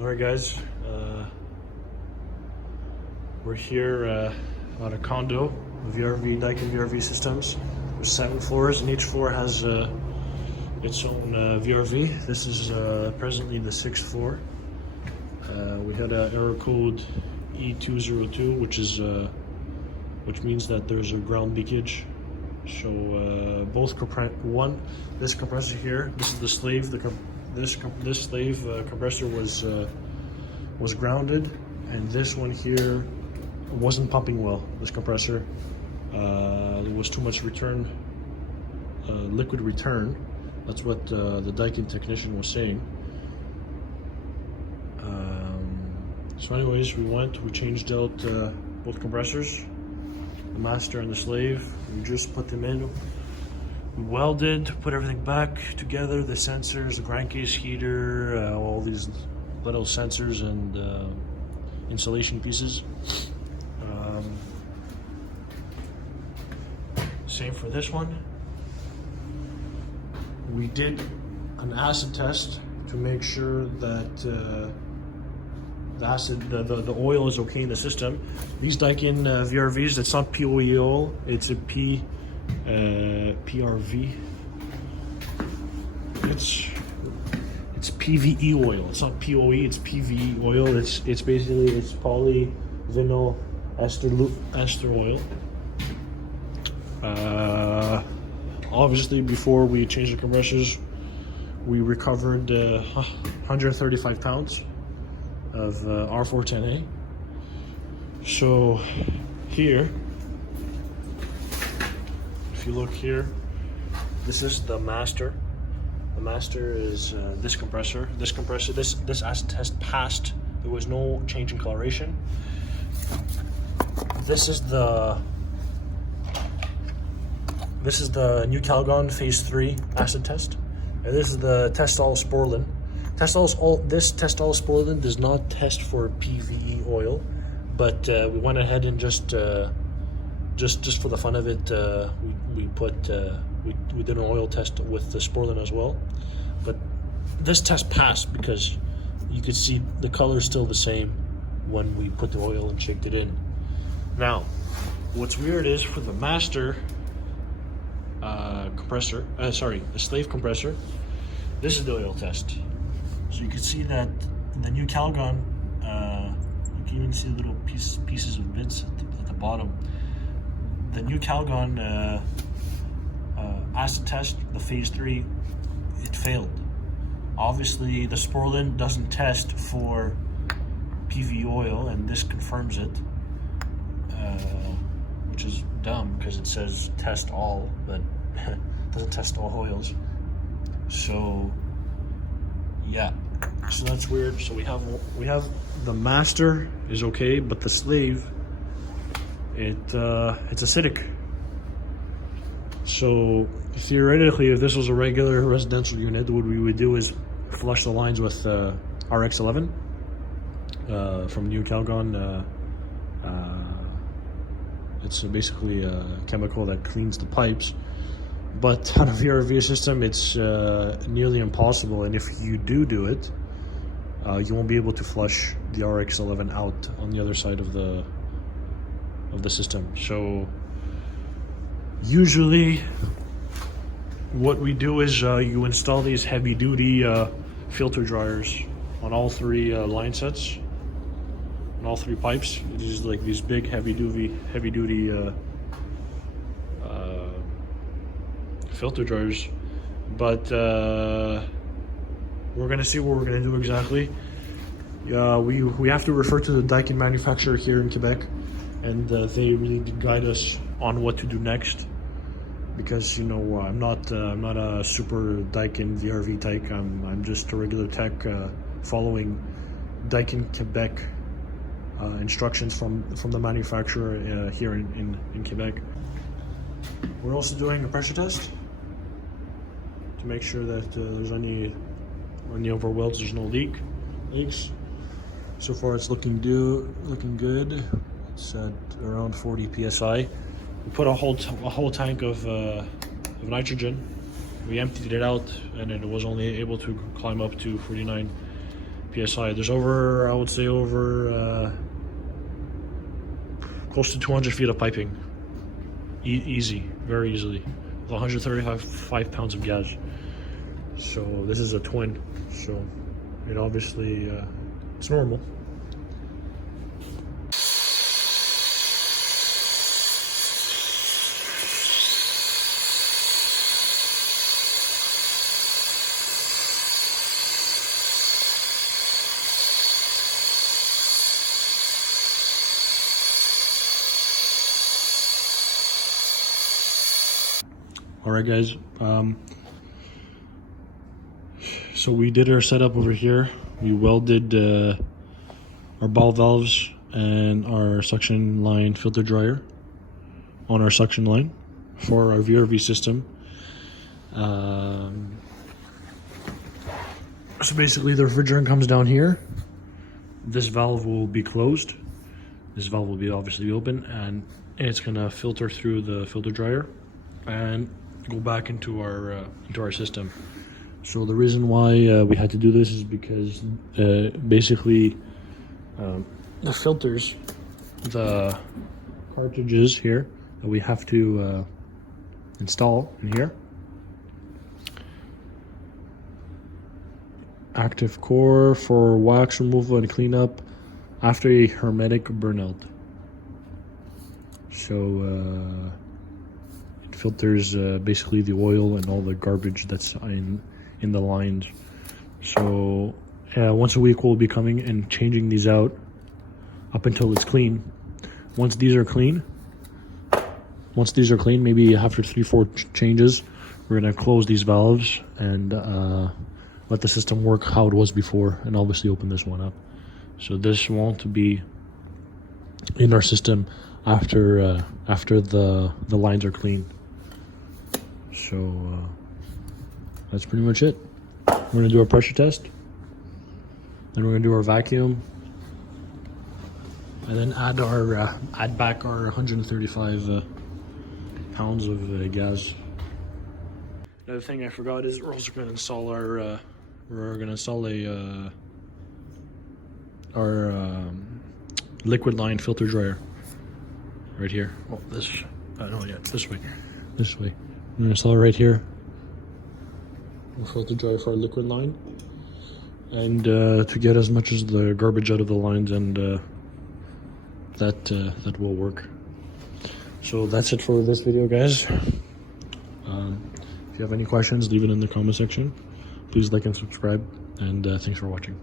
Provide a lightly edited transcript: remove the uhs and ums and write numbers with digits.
Alright guys, we're here on a condo, VRV, Daikin VRV systems. There's 7 floors and each floor has its own VRV. This is presently the 6th floor. We had an error code E202, which means that there's a ground leakage. So this compressor here, this is the slave. This slave compressor was grounded, and this one here wasn't pumping well. This compressor, there was too much liquid return. That's what the Daikin technician was saying. So anyways, we changed out both compressors, the master and the slave. We just put them in. We welded, put everything back together, the sensors, the crankcase heater, all these little sensors and insulation pieces. Same for this one. We did an acid test to make sure that the oil is okay in the system. These Daikin VRVs, it's not POE oil, it's a PRV. It's PVE oil. It's not POE. It's PVE oil. It's basically polyvinyl ester oil. Obviously, before we changed the compressors, we recovered 135 pounds of R410A. So here, if you look here, this is the master. The master is this compressor. This acid test passed. There was no change in coloration. This is the new Calgon Phase 3 acid test, and this is the Testol Sporlan. This Testol Sporlan does not test for PVE oil, but we went ahead and just for the fun of it, we did an oil test with the Sporlan as well. But this test passed because you could see the color is still the same when we put the oil and shaked it in. Now, what's weird is for the master compressor, the slave compressor, this is the oil test. So you can see that in the new Calgon, you can even see little pieces of bits at the bottom. The new Calgon acid test, the Phase 3, it failed. Obviously, the Sporlan doesn't test for PV oil, and this confirms it, which is dumb because it says test all, but it doesn't test all oils. So yeah, so that's weird. So we have the master is okay, but the slave, it's acidic. So theoretically, if this was a regular residential unit, what we would do is flush the lines with RX11 from New Calgon. It's basically a chemical that cleans the pipes. But on a VRV system, it's nearly impossible. And if you do it, you won't be able to flush the RX11 out on the other side of the system. So usually what we do is you install these heavy duty filter dryers on all 3 line sets, on all 3 pipes. These like these big heavy duty filter dryers. But we're gonna see what we're gonna do exactly. We have to refer to the Daikin manufacturer here in Quebec, and they really did guide us on what to do next, because I'm not a super Daikin VRV tech. I'm just a regular tech following Daikin Quebec instructions from the manufacturer here in Quebec. We're also doing a pressure test to make sure that there's any of our welds there's no leaks. So far it's looking good. It's at around 40 psi. We put a whole tank of nitrogen. We emptied it out, and it was only able to climb up to 49 PSI. There's over, I would say over close to 200 feet of piping. Easy, very easily. With 135 pounds of gas. So this is a twin. So it obviously, it's normal. All right, guys. So we did our setup over here. We welded our ball valves and our suction line filter dryer on our suction line for our VRV system. So basically, the refrigerant comes down here. This valve will be closed. This valve will be obviously open, and it's gonna filter through the filter dryer and go back into our system. So the reason why we had to do this is because basically the filters, the cartridges here that we have to install in here, active core for wax removal and cleanup after a hermetic burnout. So it filters basically the oil and all the garbage that's in the lines. So once a week we'll be coming and changing these out up until it's clean. Once these are clean, maybe after 3-4 changes, we're gonna close these valves and let the system work how it was before, and obviously open this one up. So this won't be in our system after the lines are clean. So that's pretty much it. We're gonna do our pressure test, then we're gonna do our vacuum, and then add back our 135 pounds of gas. Another thing I forgot is we're also gonna install our liquid line filter dryer right here. Oh, this way. We're gonna install it right here. Filter dryer for our liquid line, and to get as much as the garbage out of the lines, and that will work. So that's it for this video, guys. If you have any questions, leave it in the comment section. Please like and subscribe, and thanks for watching.